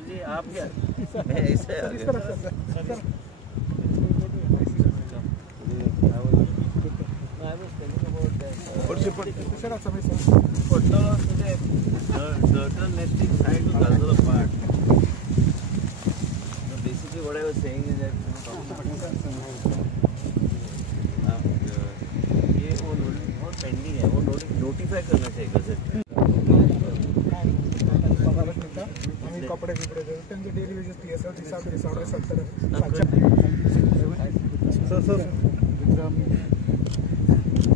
Sir जी आप क्या मैं ऐसे आ गया turtle nesting side to Gazala part. So basically what I was saying is that ये वो बहुत पेंडिंग है, वो नोटिफाई करना चाहिए गज़ेट में. आम्ही कपडे बिपडे त्यांचे daily wages PSL 30 sir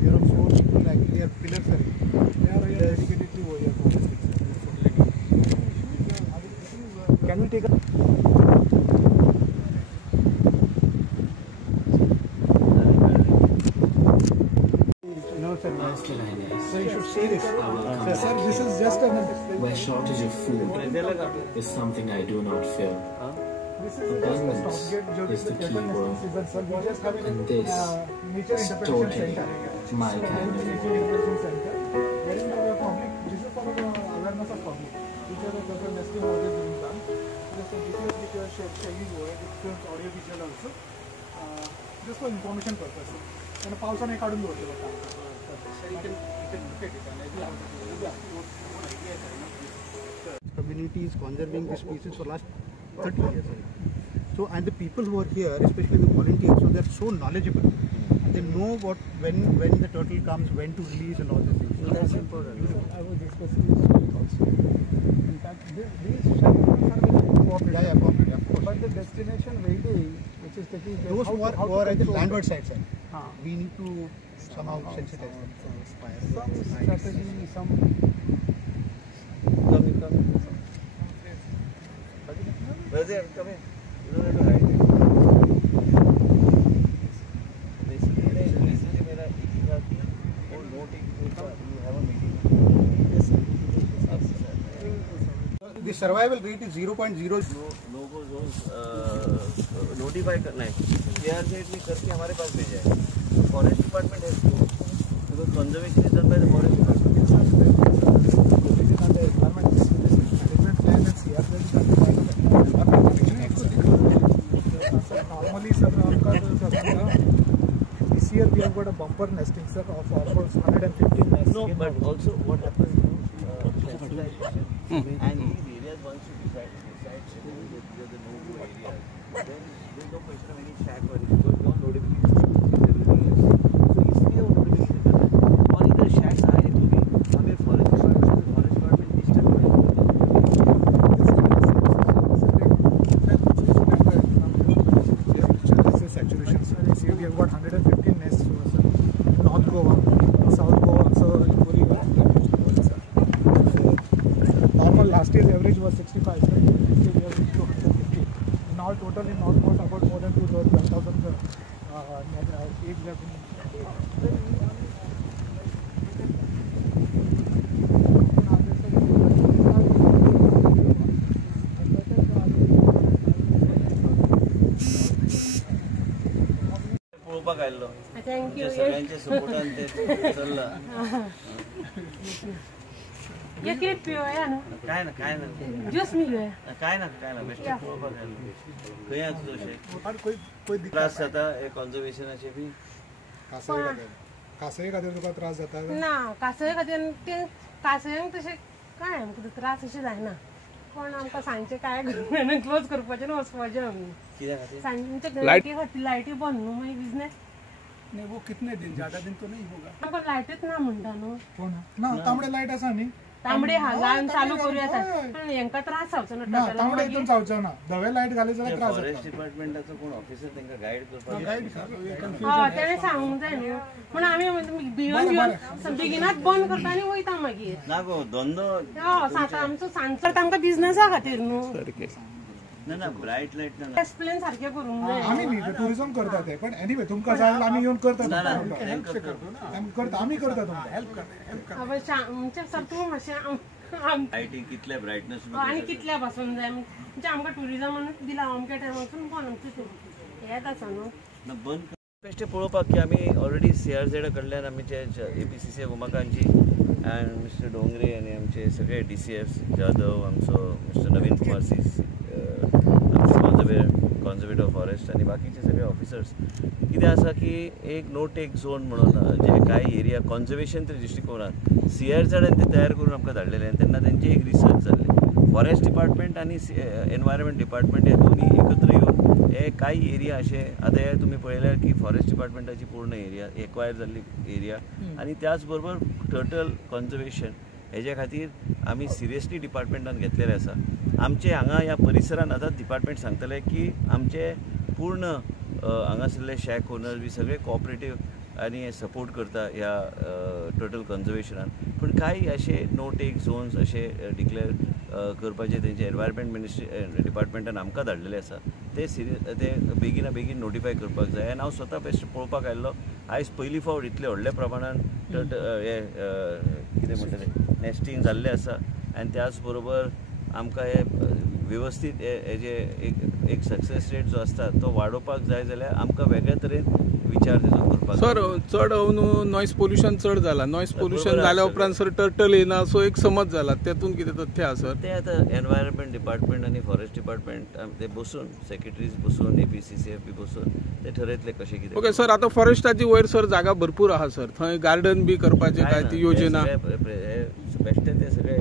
here are 4 people actually are pillars are they are dedicatedly over for this. Can we take a no sir so you should say this sir this is just a where shortage of food is something I do not fear. Abundance is the key word, and this is totally my kind of world. This is for the awareness of public. Which are the nesting always being done. Just a detailed shaggy word, it's audio visual also. Just for information purpose. And पावसाने काढून जोडले बघा. Community is conserving this species for last 30 years. So and the people who are here, especially the volunteers, so they are so knowledgeable. They know what when the turtle comes, when to release and all these things. So that's important. I was discussing this also. In fact, these shelters are very popular. Yeah, popular, of course. But the destination really, which is taking place, those who are at the landward side, we need to somehow sensitize them. Some strategy, some. Brother, come in. You don't have to hide it. Basically, मेरा एक ही था कि वो note you have a meeting. Yes, sir. The survival rate is 0.0. लोगों को notify करना है. CR से इतनी करके हमारे पास भेजा है. Forest department has to because conservation is done by the forest department. Normally, sir, this year we have got a bumper nesting, sir, of almost 115 nests. No, but also what happens is and these areas once you decide they're the no-go areas, then there's no question of any shack or anything. So no notification, everything else. So इसलिए वो notification करना है. और इधर shacks आए तो भी हमें forest department disturb नहीं saturation. So this year we have got 115 nests over North Goa, South Goa also equally well. Normal last year's average was 65, so this year we have reached to 150. In all total in North Goa about more than 2,000 eggs have been. Thank you. सगळ्यांचे support आणते चलला ये किती पिवया ना काय ना juice मिळूया काय ना बेस्ट प्रोपा खायला खया तुझो शेक कोई त्रास जाता ए कन्झर्वेशनाचे बी कासय खातीर तुका त्रास जाता ना कासय खातीर ते कासयांक तशें काय आमकां त्रास अशें जायना पण आमकां सांजचे काय क्लोज करपाचें ना वचपाचें आमी कित्या खातीर सांजचे लायटी बंद न्हू मागीर बिजनेस नहीं वो कितने दिन ज्यादा दिन तो नहीं होगा पण लायटच ना म्हणटा न्हू ना तांबडे लायट आसा न्ही तांबडे लावन चालू करूया पण हेंका त्रास जावचो ना तांबडे हितून जावचो ना धवे लायट घाले जाल्यार त्रास फॉरेस्ट डिपार्टमेंटाचो कोण ऑफिसर तांकां गाईड करपाक तेणें सांगूंक जाय न्ही पूण आमी बेगिनाच बंद करता आनी वयता मागीर ना गो धंदो आमचो सांजचो तांकां बिजनेसा खातीर न्हू ना ब्राइट लाइट ना एक्सप्लेन सारखे करूंक जाय आमी न्ही टुरिझम करता ते पण एनीवे तुमकां जाय आमी येवन करता ना करता आमी करता तुमकां हेल्प करता आमचे सर तूं मातशें लायटिंग कितल्या ब्राइटनेस आनी कितल्या पासून जाय म्हणजे आमकां टुरिझमानूच दिला अमके टायमासून बंद आमचे हेच आसा न्हू बंद बेश्टें पळोवपाक की आमी ऑलरेडी CRZ कडल्यान आमी जे APCC गोमाकांची and Mr. Dongre आणि आमचे सगळे DCFs जाधव आमचो Mr. नवीन कुमार सीस कॉन्झर्वेटर फॉरेस्ट आणि बाकीचे सगळे ऑफिसर्स कितें आसा की एक नो टेक झोन म्हणून जे काही एरिया कॉन्झर्वेशन तरी दृश्टिकोनात CRZान ते तयार करून आमकां धाडलेले आनी तेन्ना तेंचे एक रिसर्च जाल्ले फॉरेस्ट डिपार्टमेंट आणि एनवायरमेंट डिपार्टमेंट हे दोन्ही एकत्र येऊन हे काही एरिया असे आता हे तुम्ही पळयल्यार की फॉरेस्ट डिपार्टमेंटाची पूर्ण एरिया एक्वायर जाल्ली एरिया आणि त्याच बरोबर टर्टल कॉन्झर्वेशन हेजे खातीर आमी सिरियसली डिपार्टमेंटान घेतलेले आसा आमचे हांगा ह्या परिसरान आतां डिपार्टमेंट सांगतले की आमचे पूर्ण हांगासरले शॅक ओनर बी सगळे कोऑपरेटीव आनी सपोर्ट करता ह्या टर्टल कन्झर्वेशनान पूण काही असे नो टेक झोन्स असे डिक्लेअर करपाचे तेंचे एनवायरमेंट मिनिस्ट्री डिपार्टमेंटान आमकां धाडलेले आसा ते बेगिना बेगीन नोटिफाय करपाक जाय आनी हांव स्वता बेस्ट पळोवपाक आयल्लो आयज पयली फावट इतले व्हडल्या प्रमाणान हे कितें म्हणटा तें नेस्टिंग जाल्लें आसा आनी त्याच बरोबर आमकां हे व्यवस्थीत हेजे एक सक्सेस रेट जो आसता तो वाडोवपाक जाय जाल्यार आमकां वेगळ्या तरेन विचार तेजो करपाक सर चड न्हू नॉयज पोल्युशन चड जाला नॉयज पोल्युशन जाल्या उपरांत सर टर्टल येना असो एक समज जाला तेतून कितें तथ्य आसा सर ते आतां एनवायरमेंट डिपार्टमेंट आनी फॉरेस्ट डिपार्टमेंट ते बसून सेक्रेटरीज बसून APCCF बी बसून ते ठरयतले कशें कितें ओके सर आतां फॉरेस्टाची वयर सर जागा भरपूर आहा सर थंय गार्डन बी करपाचे काय ती योजना बेश्टे ते सगळे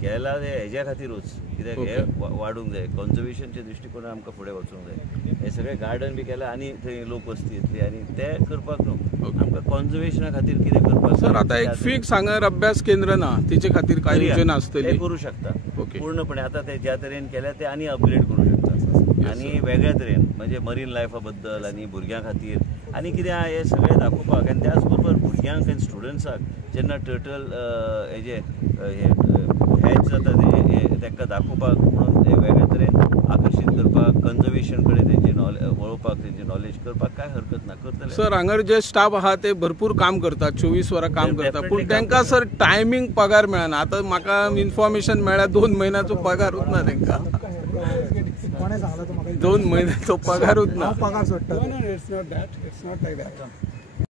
केला हेज्या खातीरूच कित्याक हे वाडूंक जाय कॉन्झर्वेशनच्या दृश्टिकोनान आमकां फुडें वचूंक जाय हे सगळे गार्डन बी केला आनी थंय लोक वस्ती येतली आनी ते करपाक न्हू आमकां कॉन्झर्वेशना खातीर कितें करपाक सर आतां एक फिक्स हांगर अभ्यास केंद्र ना तेचे खातीर काय योजना आसतली ते करूं शकता पूर्णपणे आतां ते ज्या तरेन केल्या ते आनी अपग्रेड करूं शकता आनी वेगळ्या तरेन म्हणजे मरीन लायफा बद्दल आनी भुरग्यां खातीर आनी कितें हे सगळें दाखोवपाक आनी त्याच बरोबर भुरग्यांक आनी स्टुडंट्सांक जेन्ना टर्टल हेजे हॅच जाता तांकां दाखोवपाक म्हणून ते वेगळ्या तरेन आकर्शीत करपाक कन्झर्वेशन कडेन तेंचे नॉलेज वळोवपाक तेंचे नॉलेज करपाक काय हरकत ना करतले सर हांगर जे स्टाफ आहा ते भरपूर काम करतात 24 वरां काम करतात पूण तांकां सर टायमींग पगार मेळना आतां म्हाका इन्फॉर्मेशन मेळ्ळ्या 2 म्हयन्याचो पगारूच ना तांकां 2 म्हयन्याचो पगारूच ना पगार सोडटा इट्स नॉट लायक दॅट